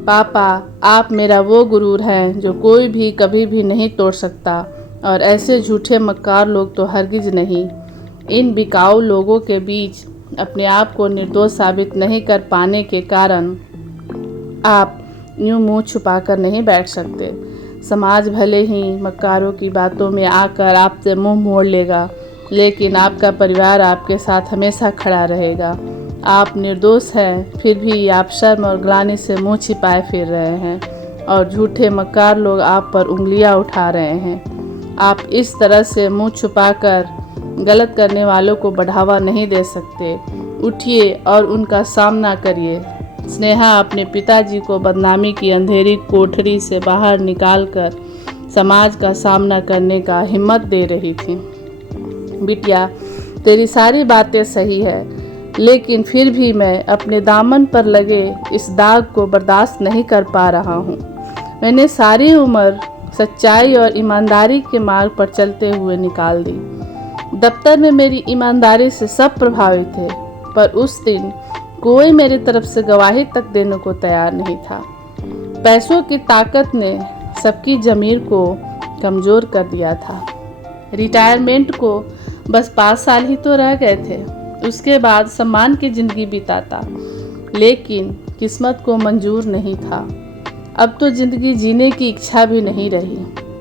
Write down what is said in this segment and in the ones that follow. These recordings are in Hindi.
पापा, आप मेरा वो गुरूर हैं जो कोई भी कभी भी नहीं तोड़ सकता, और ऐसे झूठे मक्कार लोग तो हरगिज नहीं। इन बिकाऊ लोगों के बीच अपने आप को निर्दोष साबित नहीं कर पाने के कारण आप यूँ मुंह छुपाकर नहीं बैठ सकते। समाज भले ही मक्कारों की बातों में आकर आपसे मुंह मोड़ लेगा, लेकिन आपका परिवार आपके साथ हमेशा खड़ा रहेगा। आप निर्दोष हैं, फिर भी आप शर्म और ग्लानि से मुंह छिपाए फिर रहे हैं और झूठे मक्कार लोग आप पर उंगलियां उठा रहे हैं। आप इस तरह से मुंह छुपाकर गलत करने वालों को बढ़ावा नहीं दे सकते। उठिए और उनका सामना करिए। स्नेहा अपने पिताजी को बदनामी की अंधेरी कोठरी से बाहर निकालकर समाज का सामना करने का हिम्मत दे रही थी। बिटिया, तेरी सारी बातें सही है, लेकिन फिर भी मैं अपने दामन पर लगे इस दाग को बर्दाश्त नहीं कर पा रहा हूँ। मैंने सारी उम्र सच्चाई और ईमानदारी के मार्ग पर चलते हुए निकाल दी। दफ्तर में मेरी ईमानदारी से सब प्रभावित थे, पर उस दिन कोई मेरी तरफ से गवाही तक देने को तैयार नहीं था। पैसों की ताकत ने सबकी ज़मीर को कमज़ोर कर दिया था। रिटायरमेंट को बस 5 साल ही तो रह गए थे, उसके बाद सम्मान की ज़िंदगी बिताता, लेकिन किस्मत को मंजूर नहीं था। अब तो ज़िंदगी जीने की इच्छा भी नहीं रही।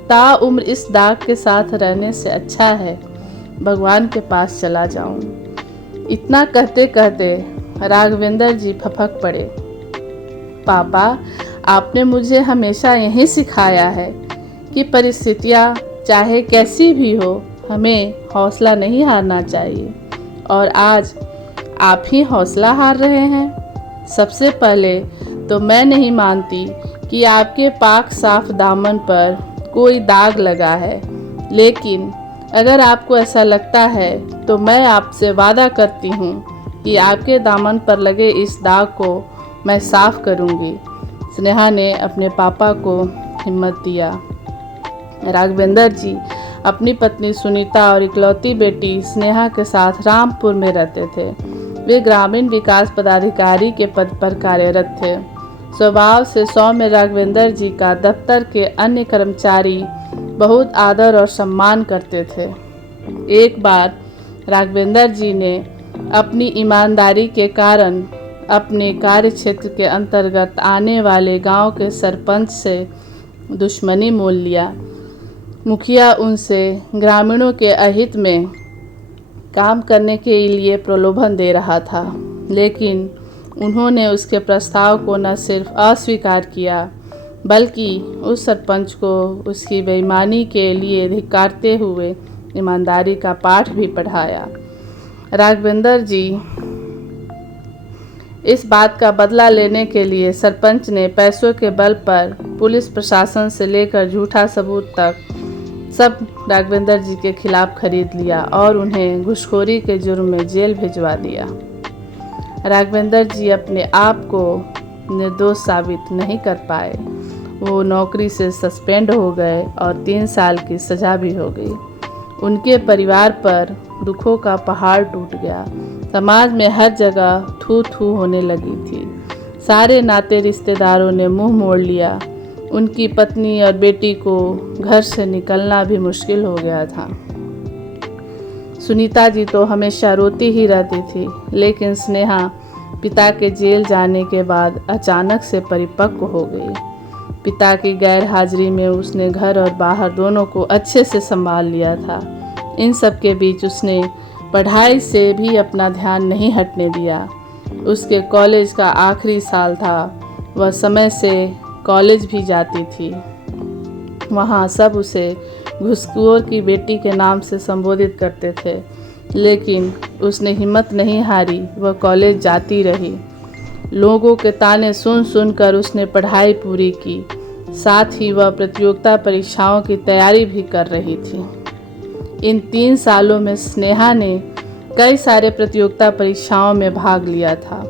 ताउम्र इस दाग के साथ रहने से अच्छा है भगवान के पास चला जाऊं। इतना कहते कहते राघवेंद्र जी फपक पड़े। पापा, आपने मुझे हमेशा यही सिखाया है कि परिस्थितियाँ चाहे कैसी भी हो, हमें हौसला नहीं हारना चाहिए, और आज आप ही हौसला हार रहे हैं। सबसे पहले तो मैं नहीं मानती कि आपके पाक साफ दामन पर कोई दाग लगा है, लेकिन अगर आपको ऐसा लगता है तो मैं आपसे वादा करती हूँ कि आपके दामन पर लगे इस दाग को मैं साफ करूँगी। स्नेहा ने अपने पापा को हिम्मत दिया। राघवेंद्र जी अपनी पत्नी सुनीता और इकलौती बेटी स्नेहा के साथ रामपुर में रहते थे। वे ग्रामीण विकास पदाधिकारी के पद पर कार्यरत थे। स्वभाव से सौम्य राघवेंद्र जी का दफ्तर के अन्य कर्मचारी बहुत आदर और सम्मान करते थे। एक बार राघवेंद्र जी ने अपनी ईमानदारी के कारण अपने कार्य क्षेत्र के अंतर्गत आने वाले गांव के सरपंच से दुश्मनी मोल लिया। मुखिया उनसे ग्रामीणों के अहित में काम करने के लिए प्रलोभन दे रहा था, लेकिन उन्होंने उसके प्रस्ताव को न सिर्फ अस्वीकार किया, बल्कि उस सरपंच को उसकी बेईमानी के लिए धिक्कारते हुए ईमानदारी का पाठ भी पढ़ाया। राघवेंद्र जी इस बात का बदला लेने के लिए सरपंच ने पैसों के बल पर पुलिस प्रशासन से लेकर झूठा सबूत तक सब राघवेंद्र जी के खिलाफ खरीद लिया और उन्हें घूसखोरी के जुर्म में जेल भिजवा दिया। राघवेंद्र जी अपने आप को निर्दोष साबित नहीं कर पाए। वो नौकरी से सस्पेंड हो गए और 3 साल की सज़ा भी हो गई। उनके परिवार पर दुखों का पहाड़ टूट गया। समाज में हर जगह थू थू होने लगी थी। सारे नाते रिश्तेदारों ने मुंह मोड़ लिया। उनकी पत्नी और बेटी को घर से निकलना भी मुश्किल हो गया था। सुनीता जी तो हमेशा रोती ही रहती थी, लेकिन स्नेहा पिता के जेल जाने के बाद अचानक से परिपक्व हो गई। पिता की गैर हाजिरी में उसने घर और बाहर दोनों को अच्छे से संभाल लिया था। इन सब के बीच उसने पढ़ाई से भी अपना ध्यान नहीं हटने दिया। उसके कॉलेज का आखिरी साल था। वह समय से कॉलेज भी जाती थी। वहाँ सब उसे घूसखोर की बेटी के नाम से संबोधित करते थे, लेकिन उसने हिम्मत नहीं हारी। वह कॉलेज जाती रही। लोगों के ताने सुन सुनकर उसने पढ़ाई पूरी की। साथ ही वह प्रतियोगिता परीक्षाओं की तैयारी भी कर रही थी। इन 3 सालों में स्नेहा ने कई सारे प्रतियोगिता परीक्षाओं में भाग लिया था,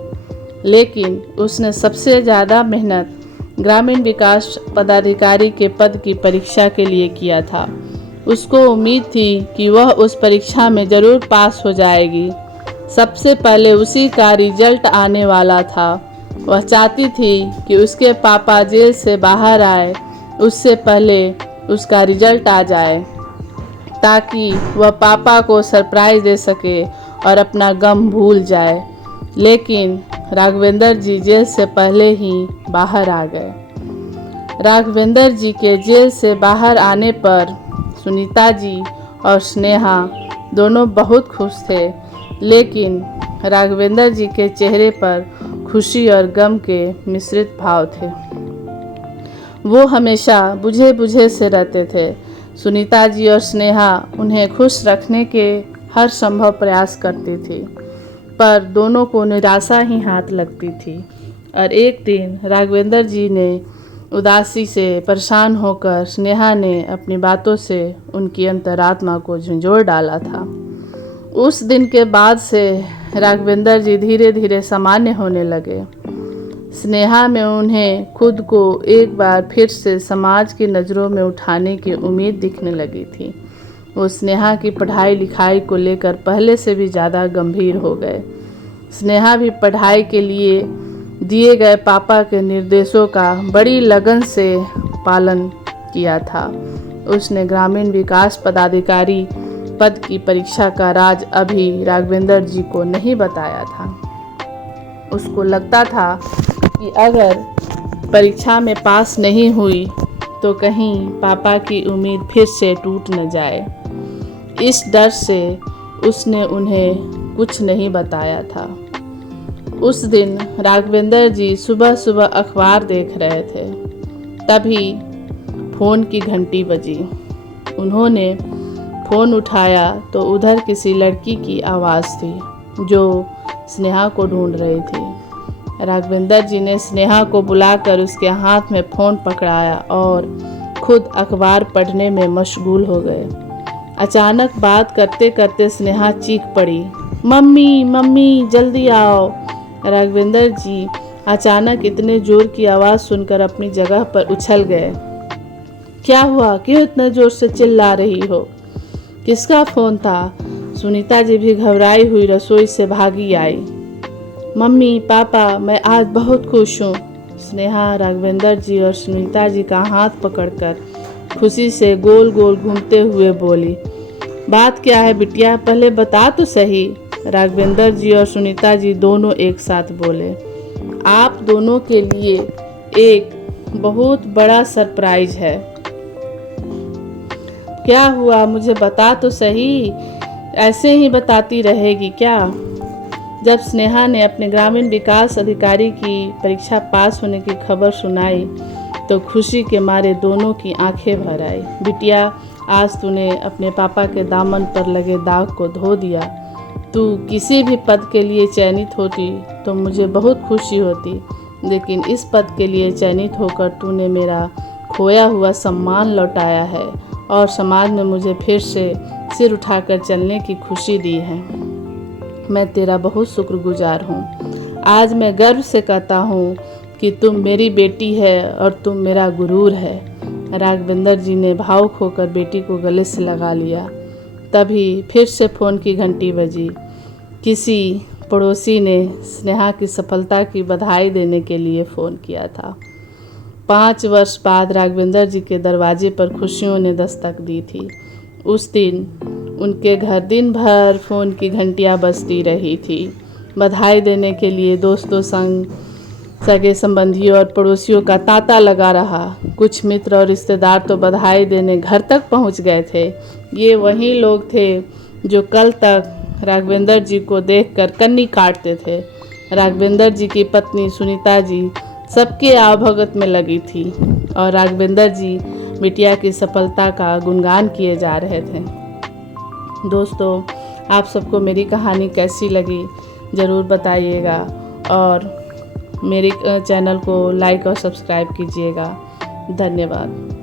लेकिन उसने सबसे ज़्यादा मेहनत ग्रामीण विकास पदाधिकारी के पद की परीक्षा के लिए किया था। उसको उम्मीद थी कि वह उस परीक्षा में ज़रूर पास हो जाएगी। सबसे पहले उसी का रिजल्ट आने वाला था। वह चाहती थी कि उसके पापा जेल से बाहर आए उससे पहले उसका रिजल्ट आ जाए, ताकि वह पापा को सरप्राइज दे सके और अपना गम भूल जाए। लेकिन राघवेंद्र जी जेल से पहले ही बाहर आ गए। राघवेंद्र जी के जेल से बाहर आने पर सुनीता जी और स्नेहा दोनों बहुत खुश थे, लेकिन राघवेंद्र जी के चेहरे पर खुशी और गम के मिश्रित भाव थे। वो हमेशा बुझे बुझे से रहते थे। सुनीता जी और स्नेहा उन्हें खुश रखने के हर संभव प्रयास करती थी, पर दोनों को निराशा ही हाथ लगती थी। और एक दिन राघवेंद्र जी ने उदासी से परेशान होकर स्नेहा ने अपनी बातों से उनकी अंतरात्मा को झंझोर डाला था। उस दिन के बाद से राघवेंद्र जी धीरे धीरे सामान्य होने लगे। स्नेहा में उन्हें खुद को एक बार फिर से समाज की नज़रों में उठाने की उम्मीद दिखने लगी थी। वो स्नेहा की पढ़ाई लिखाई को लेकर पहले से भी ज़्यादा गंभीर हो गए। स्नेहा भी पढ़ाई के लिए दिए गए पापा के निर्देशों का बड़ी लगन से पालन किया था। उसने ग्रामीण विकास पदाधिकारी पद की परीक्षा का राज अभी राघवेंद्र जी को नहीं बताया था। उसको लगता था कि अगर परीक्षा में पास नहीं हुई तो कहीं पापा की उम्मीद फिर से टूट न जाए। इस डर से उसने उन्हें कुछ नहीं बताया था। उस दिन राघवेंद्र जी सुबह सुबह अखबार देख रहे थे, तभी फ़ोन की घंटी बजी। उन्होंने फ़ोन उठाया तो उधर किसी लड़की की आवाज़ थी जो स्नेहा को ढूंढ रही थी। राघवेंद्र जी ने स्नेहा को बुलाकर उसके हाथ में फ़ोन पकड़ाया और खुद अखबार पढ़ने में मशगूल हो गए। अचानक बात करते करते स्नेहा चीख पड़ी, मम्मी मम्मी जल्दी आओ। राघवेंद्र जी अचानक इतने जोर की आवाज़ सुनकर अपनी जगह पर उछल गए। क्या हुआ, क्यों इतने जोर से चिल्ला रही हो? किसका फ़ोन था? सुनीता जी भी घबराई हुई रसोई से भागी आई। मम्मी पापा मैं आज बहुत खुश हूँ। स्नेहा राघवेंद्र जी और सुनीता जी का हाथ पकड़कर खुशी से गोल गोल घूमते हुए बोली, बात क्या है बिटिया, पहले बता तो सही। राघवेंद्र जी और सुनीता जी दोनों एक साथ बोले, आप दोनों के लिए एक बहुत बड़ा सरप्राइज है। क्या हुआ, मुझे बता तो सही, ऐसे ही बताती रहेगी क्या? जब स्नेहा ने अपने ग्रामीण विकास अधिकारी की परीक्षा पास होने की खबर सुनाई तो खुशी के मारे दोनों की आंखें भर आई। बिटिया, आज तूने अपने पापा के दामन पर लगे दाग को धो दिया। तू किसी भी पद के लिए चयनित होती तो मुझे बहुत खुशी होती, लेकिन इस पद के लिए चयनित होकर तूने मेरा खोया हुआ सम्मान लौटाया है और समाज में मुझे फिर से सिर उठाकर चलने की खुशी दी है। मैं तेरा बहुत शुक्रगुजार हूँ। आज मैं गर्व से कहता हूँ कि तुम मेरी बेटी है और तुम मेरा गुरूर है। राघवेंद्र जी ने भावुक होकर बेटी को गले से लगा लिया। तभी फिर से फ़ोन की घंटी बजी। किसी पड़ोसी ने स्नेहा की सफलता की बधाई देने के लिए फ़ोन किया था। 5 वर्ष बाद राघवेंद्र जी के दरवाजे पर खुशियों ने दस्तक दी थी। उस दिन उनके घर दिन भर फ़ोन की घंटियां बजती रही थी। बधाई देने के लिए दोस्तों संग सगे संबंधियों और पड़ोसियों का तांता लगा रहा। कुछ मित्र और रिश्तेदार तो बधाई देने घर तक पहुंच गए थे। ये वही लोग थे जो कल तक राघवेंद्र जी को देखकर कन्नी काटते थे। राघवेंद्र जी की पत्नी सुनीता जी सबके आवभगत में लगी थी और राघवेंद्र जी बिटिया की सफलता का गुणगान किए जा रहे थे। दोस्तों, आप सबको मेरी कहानी कैसी लगी ज़रूर बताइएगा और मेरे चैनल को लाइक और सब्सक्राइब कीजिएगा। धन्यवाद।